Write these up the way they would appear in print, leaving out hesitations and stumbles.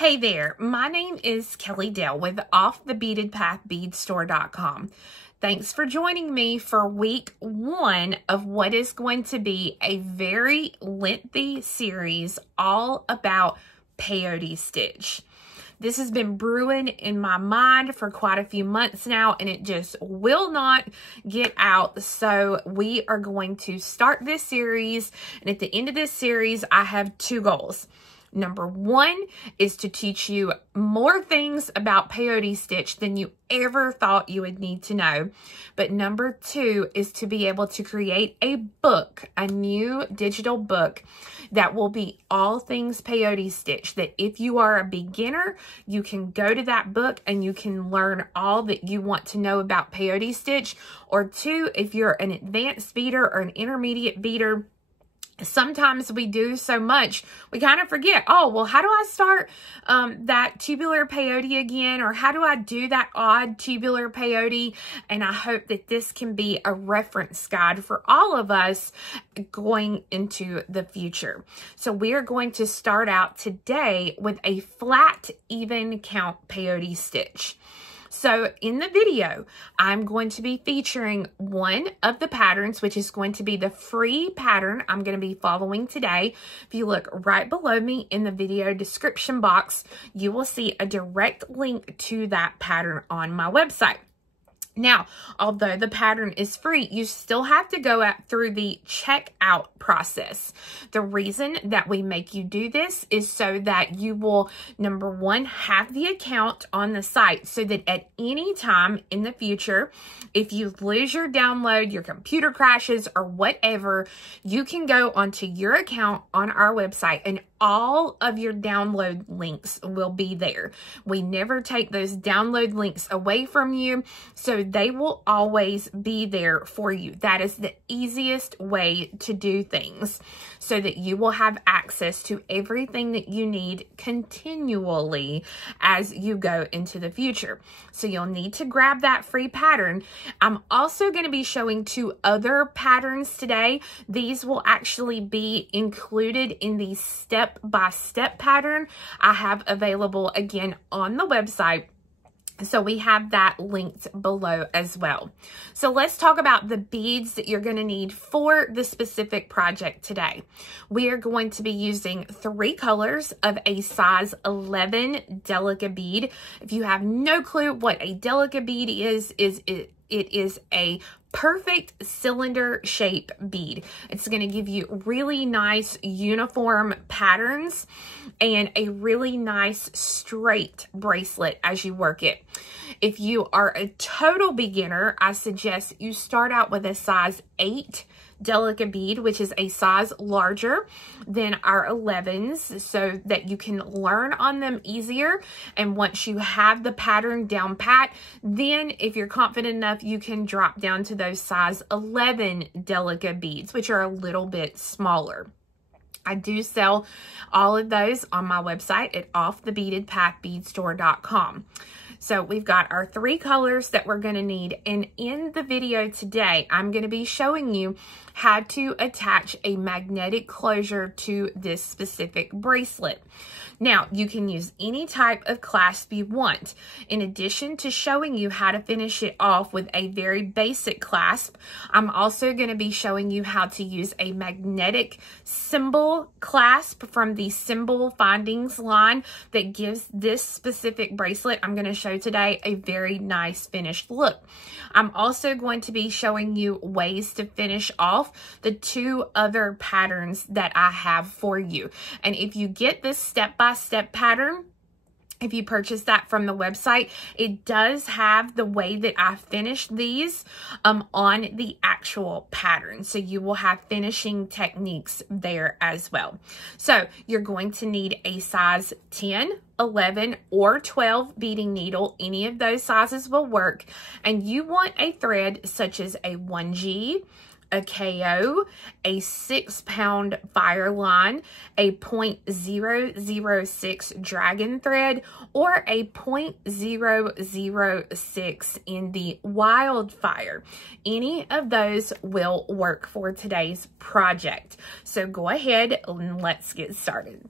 Hey there, my name is Kelly Dale with Off the Beaded Path BeadStore.com. Thanks for joining me for week 1 of what is going to be a very lengthy series all about peyote stitch. This has been brewing in my mind for quite a few months now, and it just will not get out. So we are going to start this series, and at the end of this series, I have 2 goals. Number 1 is to teach you more things about peyote stitch than you ever thought you would need to know. But number 2 is to be able to create a book, a new digital book that will be all things peyote stitch, that if you are a beginner, you can go to that book and you can learn all that you want to know about peyote stitch. Or 2, if you're an advanced beader or an intermediate beader, sometimes we do so much, we kind of forget, oh, well, how do I start that tubular peyote again? Or how do I do that odd tubular peyote? And I hope that this can be a reference guide for all of us going into the future. So we are going to start out today with a flat, even count peyote stitch. So in the video, I'm going to be featuring one of the patterns, which is going to be the free pattern I'm going to be following today. If you look right below me in the video description box, you will see a direct link to that pattern on my website. Now, although the pattern is free, you still have to go through the checkout process. The reason that we make you do this is so that you will, number 1, have the account on the site so that at any time in the future, if you lose your download, your computer crashes, or whatever, you can go onto your account on our website and all of your download links will be there. We never take those download links away from you, so they will always be there for you. That is the easiest way to do things so that you will have access to everything that you need continually as you go into the future. So you'll need to grab that free pattern. I'm also going to be showing 2 other patterns today. These will actually be included in the step-by-step pattern I have available again on the website. So we have that linked below as well. So let's talk about the beads that you're going to need for the specific project today. We are going to be using 3 colors of a size 11 delicate bead. If you have no clue what a delicate bead is it is a perfect cylinder shape bead. It's going to give you really nice uniform patterns and a really nice straight bracelet as you work it. If you are a total beginner, I suggest you start out with a size 8 delicate bead, which is a size larger than our 11s, so that you can learn on them easier. And once you have the pattern down pat, then if you're confident enough, you can drop down to those size 11 delicate beads, which are a little bit smaller. I do sell all of those on my website at offthebeadedpathbeadstore.com. So we've got our 3 colors that we're going to need. And in the video today, I'm going to be showing you how to attach a magnetic closure to this specific bracelet. Now, you can use any type of clasp you want. In addition to showing you how to finish it off with a very basic clasp, I'm also going to be showing you how to use a magnetic symbol clasp from the Symbol Findings line that gives this specific bracelet I'm going to show today a very nice finished look. I'm also going to be showing you ways to finish off the 2 other patterns that I have for you. And if you get this step-by-step pattern, if you purchase that from the website, it does have the way that I finish these on the actual pattern. So you will have finishing techniques there as well. So you're going to need a size 10, 11, or 12 beading needle. Any of those sizes will work. And you want a thread such as a 1G, a KO, a 6-pound fire line, a 0.006 dragon thread, or a 0.006 in the wildfire. Any of those will work for today's project. So go ahead and let's get started.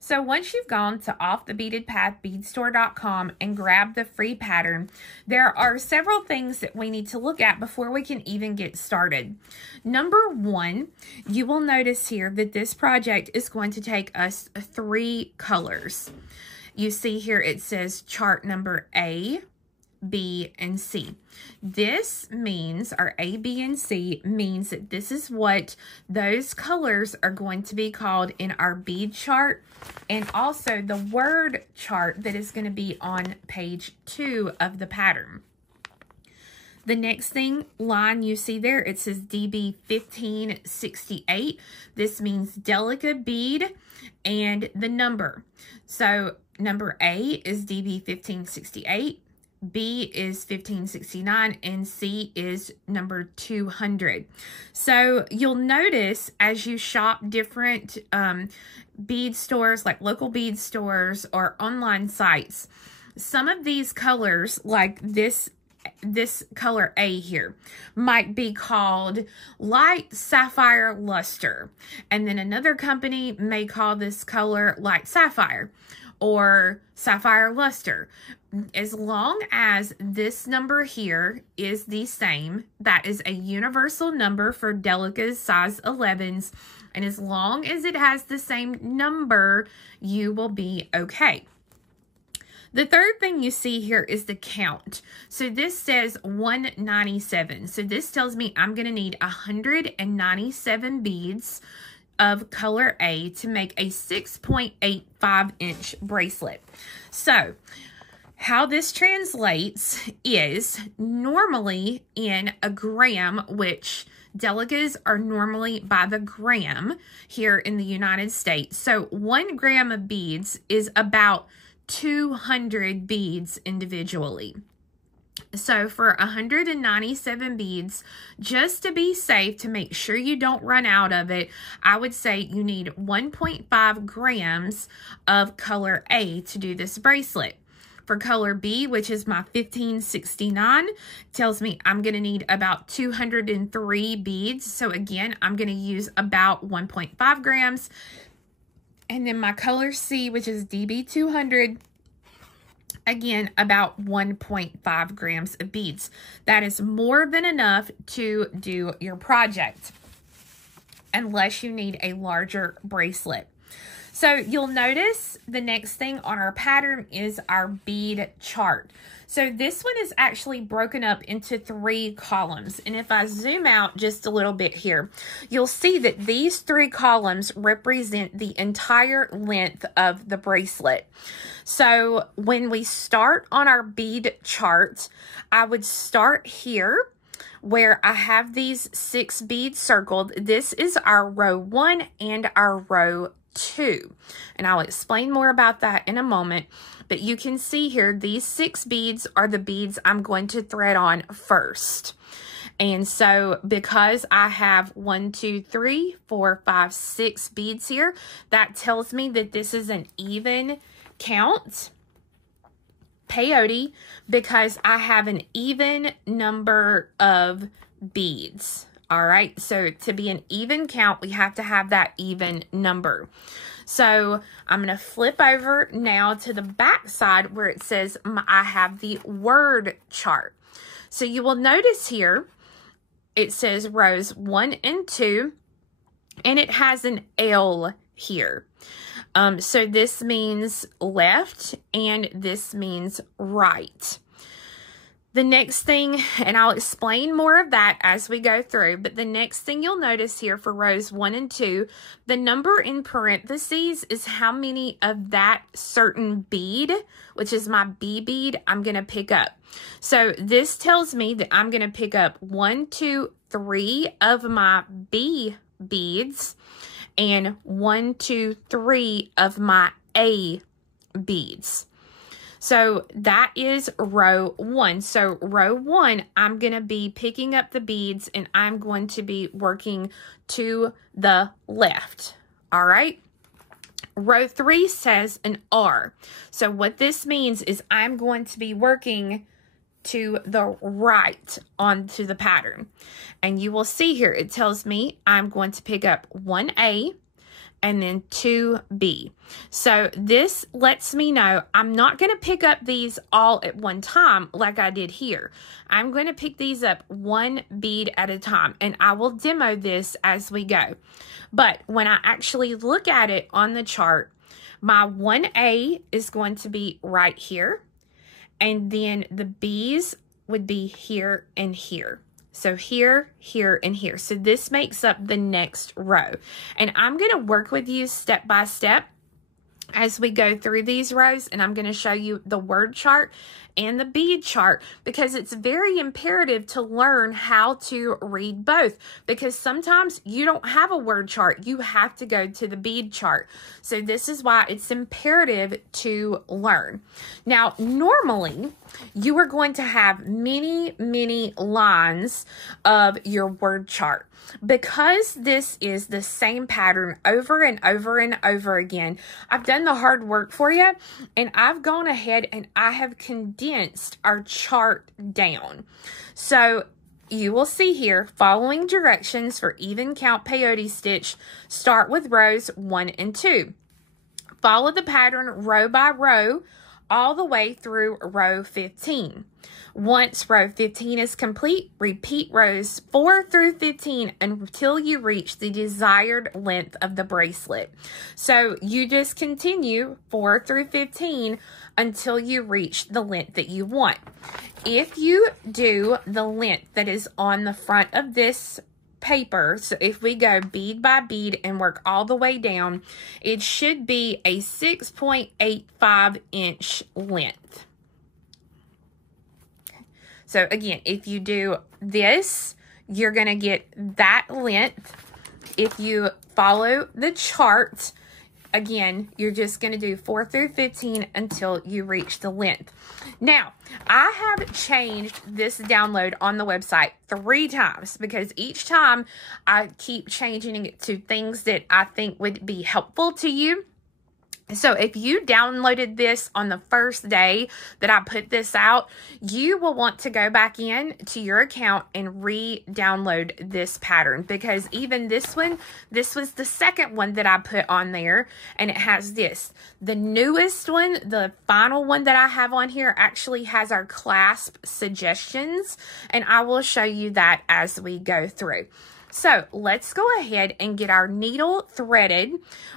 So once you've gone to offthebeadedpathbeadstore.com and grabbed the free pattern, there are several things that we need to look at before we can even get started. Number one, you will notice here that this project is going to take us 3 colors. You see here it says chart number A, B, and C. This means, or A, B, and C means that this is what those colors are going to be called in our bead chart, and also the word chart that is going to be on page 2 of the pattern. The next line you see there, it says DB 1568. This means delicate bead and the number. So number A is DB 1568. B is 1569, and C is number 200. So you'll notice as you shop different bead stores, like local bead stores or online sites, some of these colors, like this color A here, might be called light sapphire luster, and then another company may call this color light sapphire or sapphire luster. As long as this number here is the same, that is a universal number for delicate size 11s, and as long as it has the same number, you will be okay. The third thing you see here is the count. So this says 197. So this tells me I'm going to need 197 beads of color A to make a 6.85 inch bracelet. So how this translates is normally in a gram, which delicates are normally by the gram here in the United States. So 1 gram of beads is about 200 beads individually. So for 197 beads, just to be safe, to make sure you don't run out of it, I would say you need 1.5 grams of color A to do this bracelet. For color B, which is my 1569, tells me I'm going to need about 203 beads. So again, I'm going to use about 1.5 grams. And then my color C, which is DB 200, again, about 1.5 grams of beads. That is more than enough to do your project, unless you need a larger bracelet. So you'll notice the next thing on our pattern is our bead chart. So this one is actually broken up into 3 columns. And if I zoom out just a little bit here, you'll see that these 3 columns represent the entire length of the bracelet. So when we start on our bead chart, I would start here where I have these 6 beads circled. This is our row 1 and our row 2, and I'll explain more about that in a moment. But you can see here, these 6 beads are the beads I'm going to thread on first. And so because I have 1, 2, 3, 4, 5, 6 beads here, that tells me that this is an even count peyote, because I have an even number of beads. All right, so to be an even count, we have to have that even number. So I'm going to flip over now to the back side where it says I have the word chart. So you will notice here, it says rows 1 and 2, and it has an L here. So this means left, and this means right. The next thing, and I'll explain more of that as we go through, but the next thing you'll notice here for rows 1 and 2, the number in parentheses is how many of that certain bead, which is my B bead, I'm going to pick up. So this tells me that I'm going to pick up 1, 2, 3 of my B beads and 1, 2, 3 of my A beads. So that is row 1. So row 1, I'm going to be picking up the beads and I'm going to be working to the left. All right. Row 3 says an R. So what this means is I'm going to be working to the right onto the pattern. And you will see here, it tells me I'm going to pick up 1A and then 2B. So this lets me know I'm not going to pick up these all at one time like I did here. I'm going to pick these up one bead at a time, and I will demo this as we go. But when I actually look at it on the chart, my 1A is going to be right here, and then the B's would be here and here. So here, here, and here. So this makes up the next row. And I'm going to work with you step by step as we go through these rows, and I'm going to show you the word chart and the bead chart, because it's very imperative to learn how to read both, because sometimes you don't have a word chart. You have to go to the bead chart. So this is why it's imperative to learn. Now, normally you are going to have many, many lines of your word chart. Because this is the same pattern over and over and over again, I've done the hard work for you, and I've gone ahead and I have condensed our chart down. So you will see here, following directions for even count peyote stitch, start with rows 1 and 2. Follow the pattern row by row all the way through row 15. Once row 15 is complete, repeat rows 4 through 15 until you reach the desired length of the bracelet. So you just continue 4 through 15 until you reach the length that you want. If you do the length that is on the front of this paper, so if we go bead by bead and work all the way down, it should be a 6.85 inch length. So again, if you do this, you're going to get that length. If you follow the chart, again, you're just going to do 4 through 15 until you reach the length. Now, I have changed this download on the website 3 times, because each time I keep changing it to things that I think would be helpful to you. So if you downloaded this on the first day that I put this out, you will want to go back in to your account and re-download this pattern, because even this one, this was the second one that I put on there, and it has this. The newest one, the final one that I have on here, actually has our clasp suggestions, and I will show you that as we go through. So let's go ahead and get our needle threaded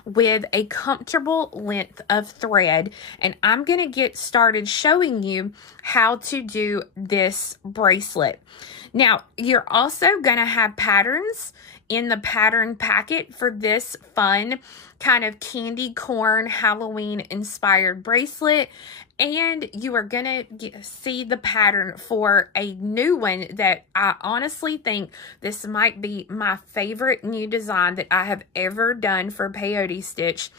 with a comfortable length of thread. And I'm going to get started showing you how to do this bracelet. Now, you're also going to have patterns in the pattern packet for this fun kind of candy corn Halloween inspired bracelet. And you are going to see the pattern for a new one that I honestly think this might be my favorite new design that I have ever done for peyote stitch.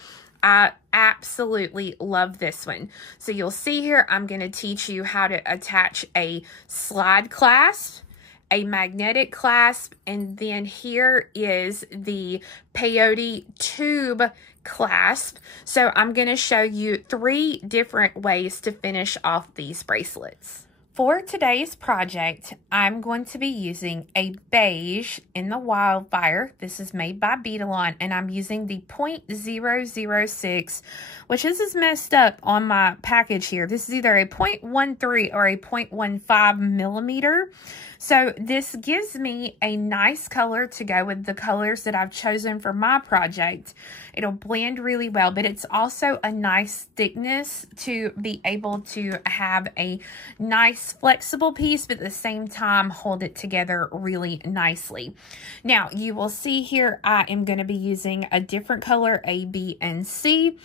I absolutely love this one. So you'll see here, I'm going to teach you how to attach a slide clasp, a magnetic clasp, and then here is the peyote tube clasp. So I'm going to show you 3 different ways to finish off these bracelets. For today's project, I'm going to be using a beige in the Wildfire. This is made by Bead, and I'm using the 0.006, which is messed up on my package here. This is either a 0.13 or a 0.15 millimeter. So this gives me a nice color to go with the colors that I've chosen for my project. It'll blend really well, but it's also a nice thickness to be able to have a nice flexible piece, but at the same time hold it together really nicely. Now, you will see here I am going to be using a different color, A, B, and C,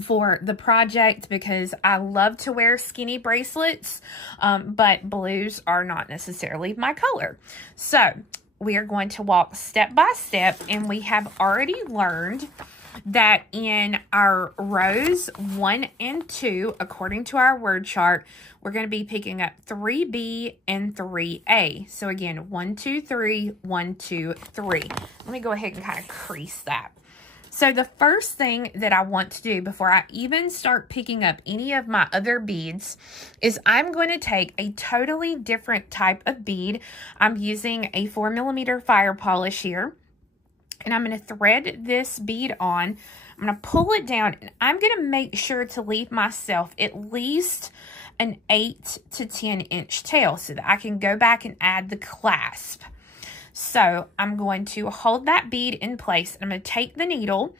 for the project, because I love to wear skinny bracelets, but blues are not necessarily my color. So we are going to walk step by step, and we have already learned that in our rows 1 and 2, according to our word chart, we're going to be picking up 3B and 3A. So again, 1, 2, 3, 1, 2, 3. Let me go ahead and kind of crease that. So the first thing that I want to do before I even start picking up any of my other beads is I'm going to take a totally different type of bead. I'm using a 4mm fire polish here. And I'm going to thread this bead on. I'm going to pull it down, and I'm going to make sure to leave myself at least an 8 to 10 inch tail so that I can go back and add the clasp. So I'm going to hold that bead in place. I'm going to take the needle,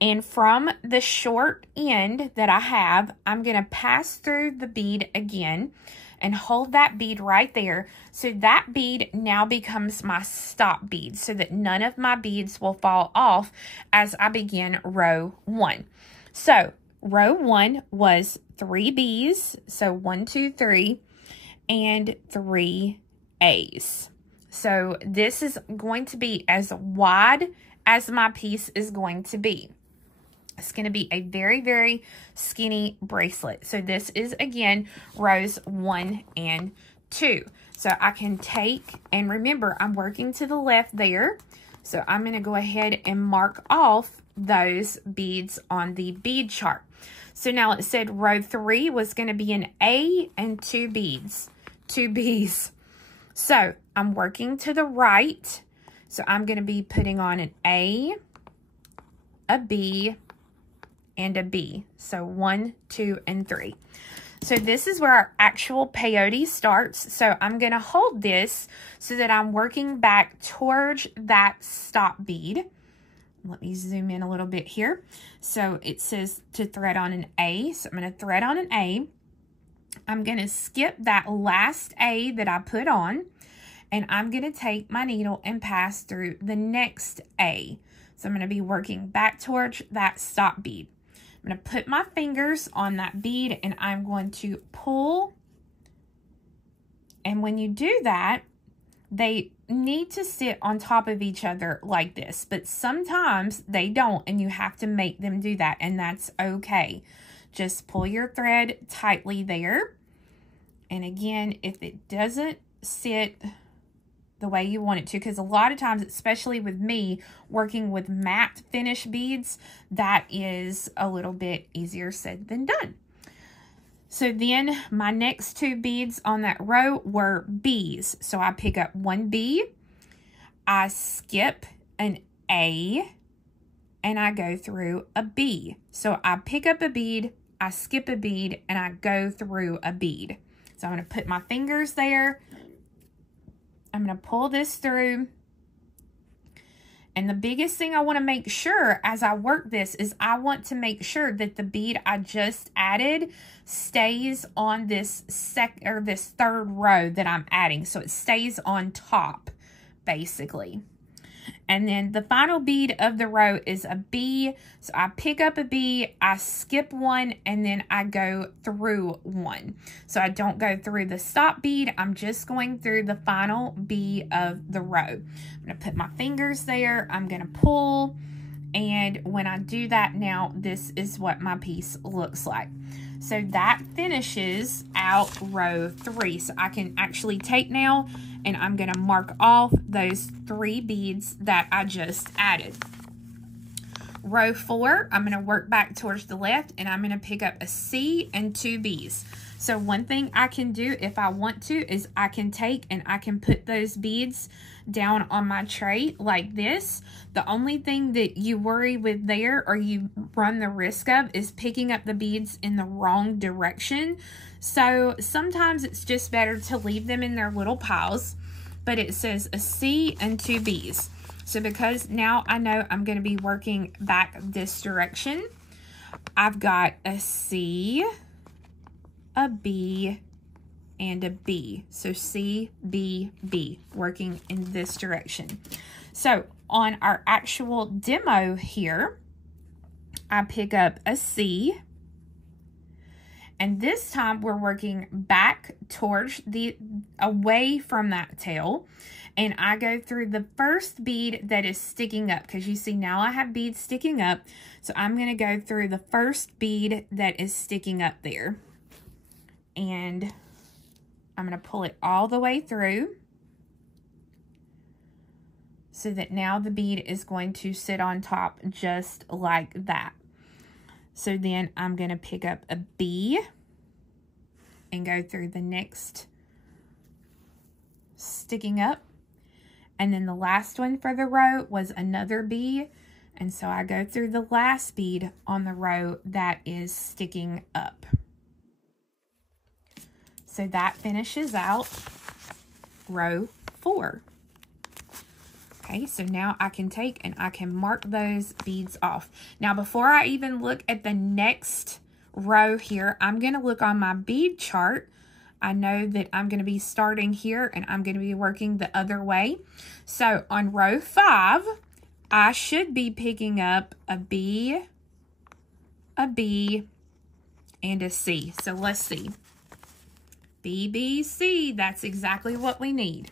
and from the short end that I have, I'm going to pass through the bead again and hold that bead right there. So that bead now becomes my stop bead so that none of my beads will fall off as I begin row 1. So row 1 was 3 B's, so 1, 2, 3, and 3 A's. So this is going to be as wide as my piece is going to be. It's going to be a very, very skinny bracelet. So this is, again, rows 1 and 2. So I can take, and remember, I'm working to the left there. So I'm going to go ahead and mark off those beads on the bead chart. So now it said row 3 was going to be an A and 2 beads, 2 B's. So I'm working to the right. So I'm going to be putting on an A, a B, and a B. So 1, 2, and 3. So this is where our actual peyote starts. So I'm going to hold this so that I'm working back towards that stop bead. Let me zoom in a little bit here. So it says to thread on an A. So I'm going to thread on an A. I'm going to skip that last A that I put on, and I'm going to take my needle and pass through the next A. So I'm going to be working back towards that stop bead. I'm going to put my fingers on that bead, and I'm going to pull. And when you do that, they need to sit on top of each other like this, but sometimes they don't, and you have to make them do that, and that's okay. Just pull your thread tightly there. And again, if it doesn't sit the way you want it to, because a lot of times, especially with me working with matte finish beads, that is a little bit easier said than done. So then my next 2 beads on that row were B's. So I pick up 1 B, I skip an A, and I go through a B. So I pick up a bead, I skip a bead, and I go through a bead. So I'm going to put my fingers there. I'm going to pull this through. And the biggest thing I want to make sure as I work this is I want to make sure that the bead I just added stays on this this third row that I'm adding. So it stays on top, basically. And then the final bead of the row is a B. So I pick up a B, I skip 1, and then I go through 1. So I don't go through the stop bead. I'm just going through the final B of the row. I'm going to put my fingers there. I'm going to pull. And when I do that now, this is what my piece looks like. So that finishes out row 3. So I can actually take now, and I'm going to mark off those 3 beads that I just added. Row 4, I'm going to work back towards the left, and I'm going to pick up a C and 2 B's. So one thing I can do if I want to is I can take and I can put those beads down on my tray like this. The only thing that you worry with there, or you run the risk of, is picking up the beads in the wrong direction. So sometimes it's just better to leave them in their little piles. But it says a C and 2 B's. So because now I know I'm going to be working back this direction, I've got a C, a B, and a B. So C, B, B, working in this direction. So on our actual demo here, I pick up a C, and this time we're working back towards away from that tail, and I go through the first bead that is sticking up, because you see now I have beads sticking up. So I'm going to go through the first bead that is sticking up there, and I'm going to pull it all the way through so that now the bead is going to sit on top just like that. So then I'm going to pick up a B and go through the next sticking up. And then the last one for the row was another bee. And so I go through the last bead on the row that is sticking up. So that finishes out row 4. Okay, so now I can take and I can mark those beads off. Now, before I even look at the next row here, I'm going to look on my bead chart. I know that I'm going to be starting here and I'm going to be working the other way. So on row 5, I should be picking up a B, and a C. So let's see. B, B, C. That's exactly what we need.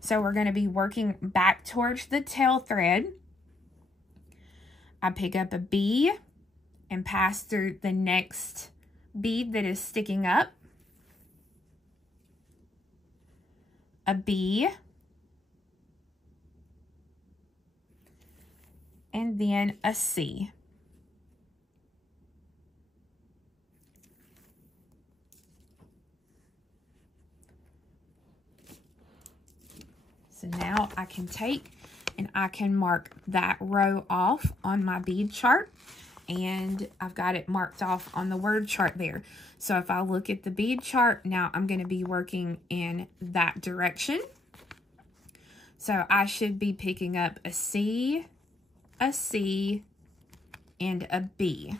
So we're going to be working back towards the tail thread. I pick up a B and pass through the next bead that is sticking up. A B, and then a C. So now I can take and I can mark that row off on my bead chart, and I've got it marked off on the word chart there. So if I look at the bead chart, now I'm going to be working in that direction. So I should be picking up a C, and a B.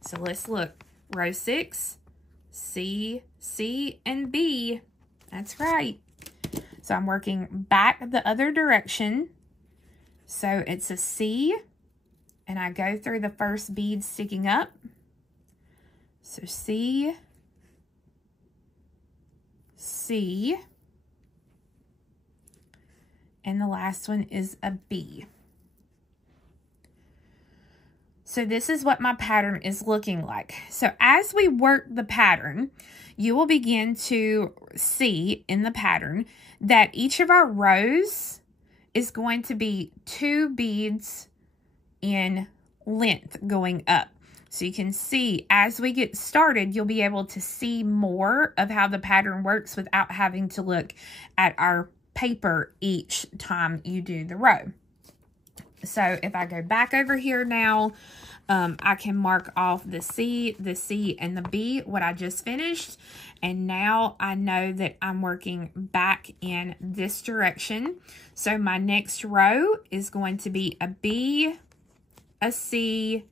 So let's look. Row 6, C, C, and B. That's right. So I'm working back the other direction. So it's a C, and I go through the first bead sticking up. So C, C, and the last one is a B. So this is what my pattern is looking like. So as we work the pattern, you will begin to see in the pattern that each of our rows is going to be 2 beads in length going up. So you can see as we get started, you'll be able to see more of how the pattern works without having to look at our paper each time you do the row. So if I go back over here now, I can mark off the C, and the B, what I just finished. And now I know that I'm working back in this direction. So my next row is going to be a B, a C,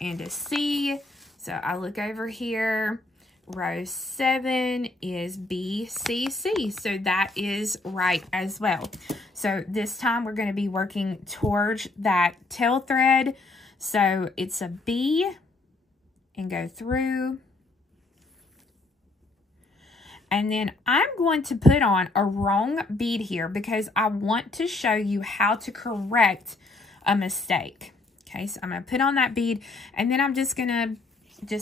and a C. So I look over here. Row 7 is B, C, C. So that is right as well. So this time we're going to be working towards that tail thread. So it's a B and go through. And then I'm going to put on a wrong bead here because I want to show you how to correct a mistake. Okay, so I'm going to put on that bead and then I'm just going to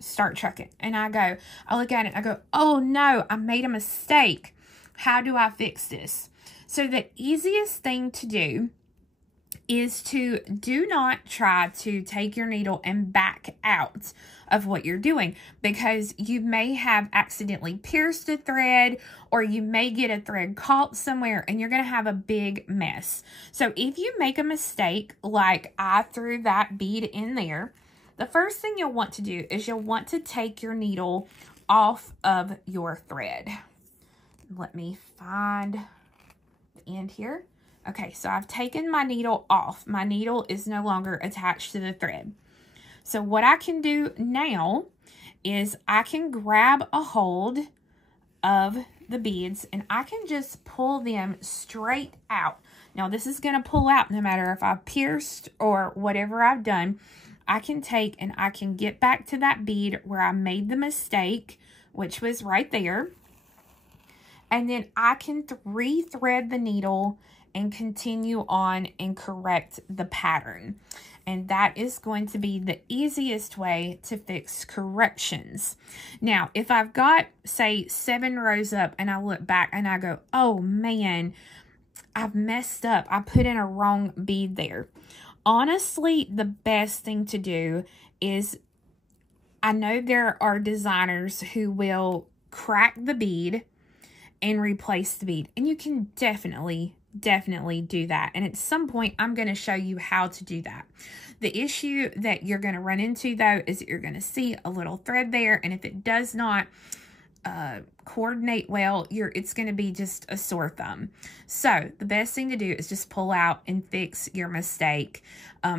start trucking. And I look at it, I go, oh no, I made a mistake. How do I fix this? So the easiest thing to do is to do not try to take your needle and back out of what you're doing, because you may have accidentally pierced a thread or you may get a thread caught somewhere and you're going to have a big mess. So if you make a mistake, like I threw that bead in there, the first thing you'll want to do is you'll want to take your needle off of your thread. Let me find the end here. Okay, so I've taken my needle off. My needle is no longer attached to the thread. So what I can do now is I can grab a hold of the beads and I can just pull them straight out. Now this is going to pull out no matter if I've pierced or whatever I've done. I can take and I can get back to that bead where I made the mistake, which was right there. And then I can re-thread the needle and continue on and correct the pattern. And that is going to be the easiest way to fix corrections. Now, if I've got, say, 7 rows up and I look back and I go, oh man, I've messed up. I put in a wrong bead there. Honestly, the best thing to do is, I know there are designers who will crack the bead and replace the bead. And you can definitely definitely do that. And at some point, I'm going to show you how to do that. The issue that you're going to run into, though, is that you're going to see a little thread there. And if it does not coordinate well, it's going to be just a sore thumb. So the best thing to do is just pull out and fix your mistake.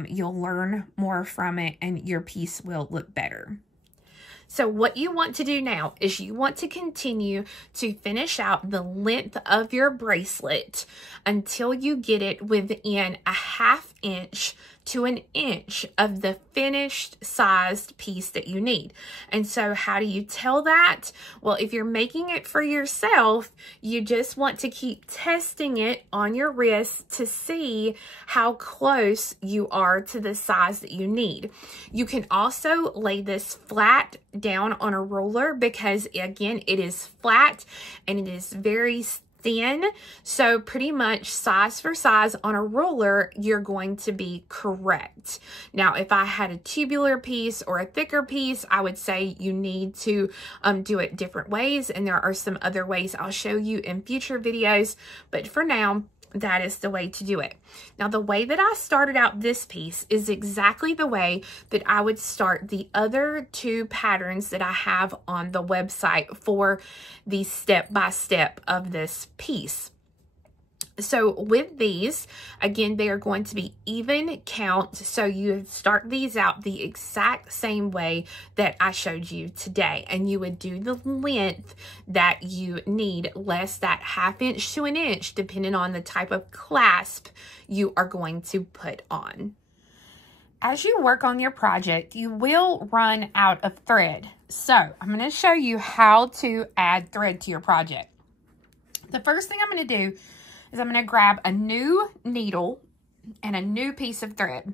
You'll learn more from it and your piece will look better. So what you want to do now is you want to continue to finish out the length of your bracelet until you get it within a 1/2 inch to 1 inch of the finished sized piece that you need. And so how do you tell that? Well, if you're making it for yourself, you just want to keep testing it on your wrist to see how close you are to the size that you need. You can also lay this flat down on a ruler because, again, it is flat and it is very thin, so pretty much size for size on a ruler, you're going to be correct. Now, if I had a tubular piece or a thicker piece, I would say you need to do it different ways, and there are some other ways I'll show you in future videos, but for now, that is the way to do it. Now, the way that I started out this piece is exactly the way that I would start the other 2 patterns that I have on the website for the step-by-step of this piece. So with these, again, they are going to be even count. So you start these out the exact same way that I showed you today. And you would do the length that you need, less that 1/2 inch to 1 inch, depending on the type of clasp you are going to put on. As you work on your project, you will run out of thread. So I'm going to show you how to add thread to your project. The first thing I'm going to do is I'm going to grab a new needle and a new piece of thread.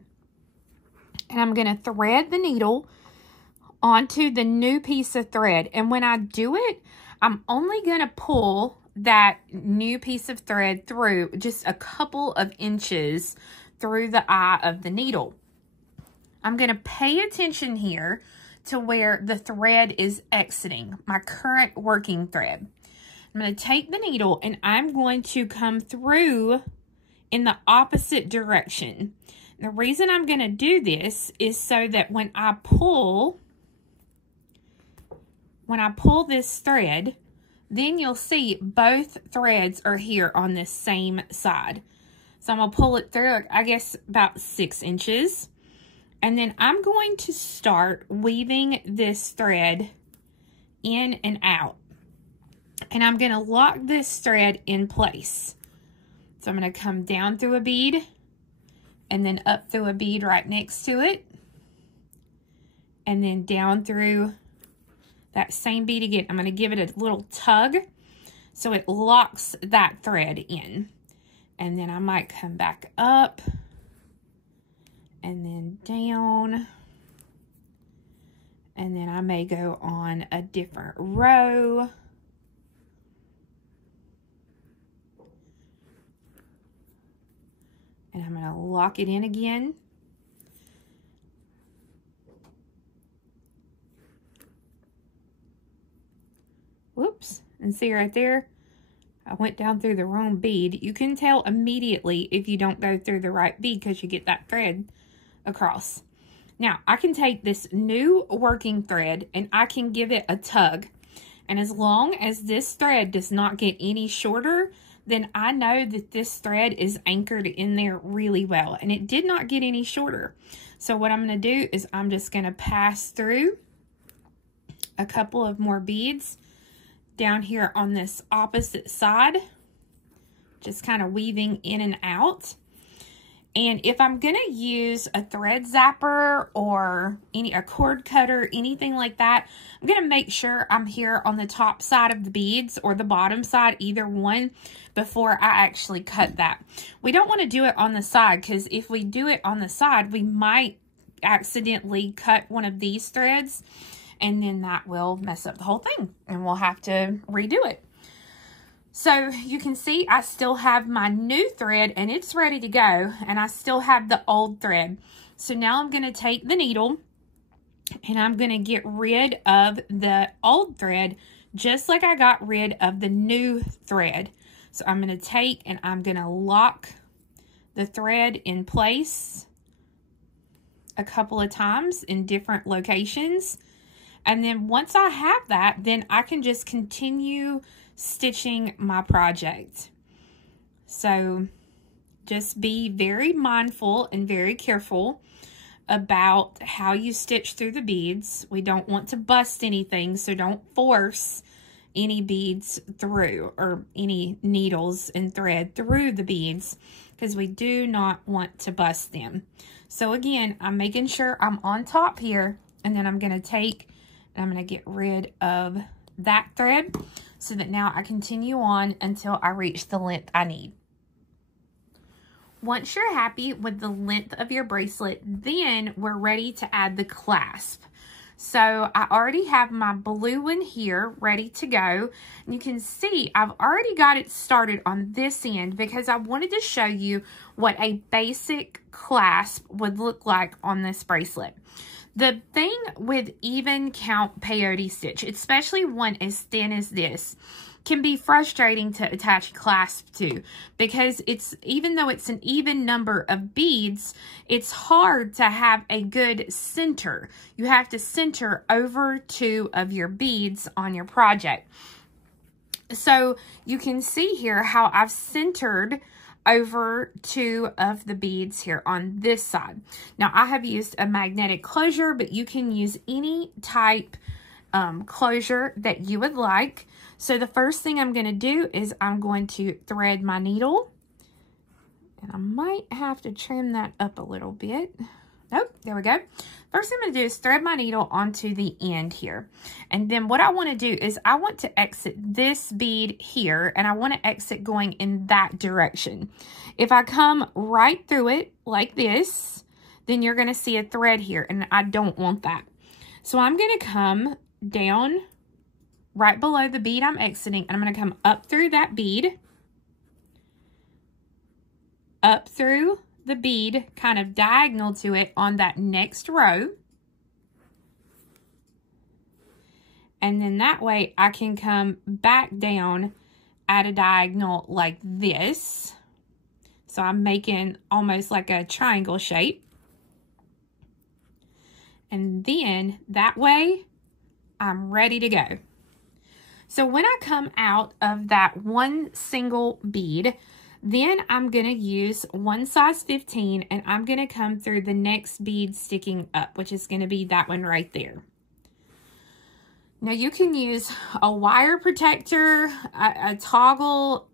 And I'm going to thread the needle onto the new piece of thread. And when I do it, I'm only going to pull that new piece of thread through just a couple of inches through the eye of the needle. I'm going to pay attention here to where the thread is exiting, my current working thread. I'm going to take the needle and I'm going to come through in the opposite direction. The reason I'm going to do this is so that when I pull this thread, then you'll see both threads are here on this same side. So I'm going to pull it through, I guess, about 6 inches. And then I'm going to start weaving this thread in and out. And I'm going to lock this thread in place. So I'm going to come down through a bead and then up through a bead right next to it. And then down through that same bead again. I'm going to give it a little tug so it locks that thread in. And then I might come back up and then down. And then I may go on a different row. And I'm going to lock it in again. Whoops. And see right there, I went down through the wrong bead. You can tell immediately if you don't go through the right bead because you get that thread across. Now, I can take this new working thread and I can give it a tug. And as long as this thread does not get any shorter, then I know that this thread is anchored in there really well. And it did not get any shorter. So what I'm going to do is I'm just going to pass through a couple of more beads down here on this opposite side. Just kind of weaving in and out. And if I'm going to use a thread zapper or a cord cutter, anything like that, I'm going to make sure I'm here on the top side of the beads or the bottom side, either one, before I actually cut that. We don't want to do it on the side because if we do it on the side, we might accidentally cut one of these threads and then that will mess up the whole thing and we'll have to redo it. So you can see I still have my new thread and it's ready to go, and I still have the old thread. So now I'm going to take the needle and I'm going to get rid of the old thread just like I got rid of the new thread. So I'm going to take and I'm going to lock the thread in place a couple of times in different locations. And then once I have that, then I can just continue stitching my project. So just be very mindful and very careful about how you stitch through the beads. We don't want to bust anything, so don't force any beads through or any needles and thread through the beads, because we do not want to bust them. So again, I'm making sure I'm on top here, and then I'm going to take and I'm going to get rid of that thread so that now I continue on until I reach the length I need. Once you're happy with the length of your bracelet, then we're ready to add the clasp. So I already have my blue one here ready to go. And you can see I've already got it started on this end because I wanted to show you what a basic clasp would look like on this bracelet. The thing with even count peyote stitch, especially one as thin as this, can be frustrating to attach a clasp to, because even though it's an even number of beads, it's hard to have a good center. You have to center over 2 of your beads on your project. So you can see here how I've centered over 2 of the beads here on this side. Now I have used a magnetic closure, but you can use any type closure that you would like. So the first thing I'm going to do is I'm going to thread my needle, and I might have to trim that up a little bit. Nope, there we go. First thing I'm going to do is thread my needle onto the end here. And then what I want to do is I want to exit this bead here, and I want to exit going in that direction. If I come right through it like this, then you're going to see a thread here, and I don't want that. So I'm going to come down right below the bead I'm exiting, and I'm going to come up through that bead, up through the bead, kind of diagonal to it on that next row. And then that way I can come back down at a diagonal like this. So I'm making almost like a triangle shape. And then that way I'm ready to go. So when I come out of that one single bead, then I'm going to use 1 size 15, and I'm going to come through the next bead sticking up, which is going to be that one right there. Now you can use a wire protector, a toggle,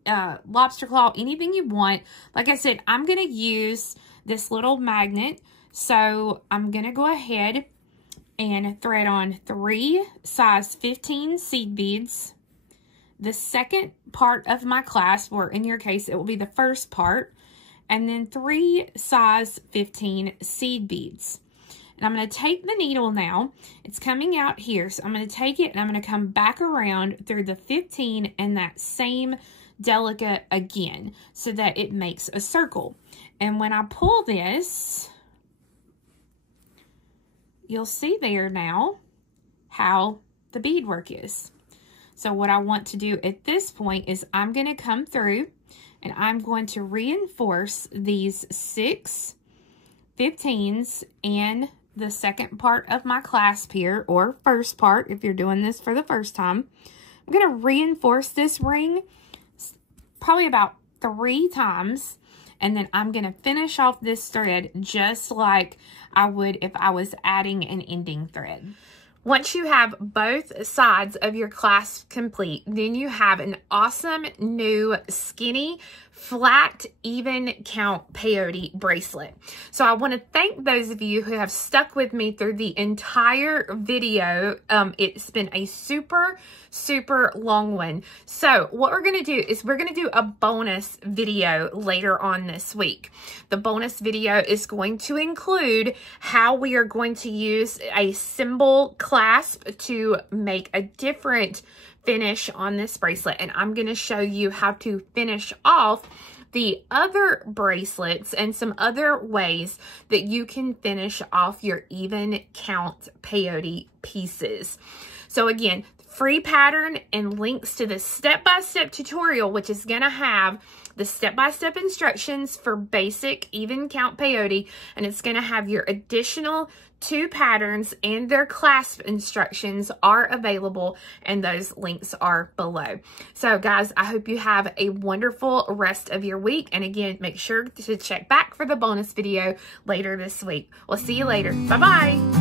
lobster claw, anything you want. Like I said, I'm going to use this little magnet. So I'm going to go ahead and thread on 3 size 15 seed beads, the second part of my clasp, or in your case it will be the first part, and then 3 size 15 seed beads. And I'm going to take the needle now, it's coming out here, so I'm going to take it and I'm going to come back around through the 15 and that same delicate again, so that it makes a circle. And when I pull this, you'll see there now how the beadwork is. So what I want to do at this point is I'm going to come through and I'm going to reinforce these 6 15s and the second part of my clasp here, or first part if you're doing this for the first time. I'm going to reinforce this ring probably about 3 times. And then I'm going to finish off this thread just like I would if I was adding an ending thread. Once you have both sides of your clasp complete, then you have an awesome new skinny, flat, even count peyote bracelet. So I want to thank those of you who have stuck with me through the entire video. It's been a super long one. So what we're going to do is we're going to do a bonus video later on this week. The bonus video is going to include how we are going to use a symbol clasp to make a different finish on this bracelet, and I'm going to show you how to finish off the other bracelets and some other ways that you can finish off your even count peyote pieces. So again, free pattern and links to the step-by-step tutorial, which is going to have the step-by-step instructions for basic even count peyote, and it's going to have your additional 2 patterns, and their clasp instructions are available, and those links are below. So guys, I hope you have a wonderful rest of your week, and again, make sure to check back for the bonus video later this week. We'll see you later. Bye-bye.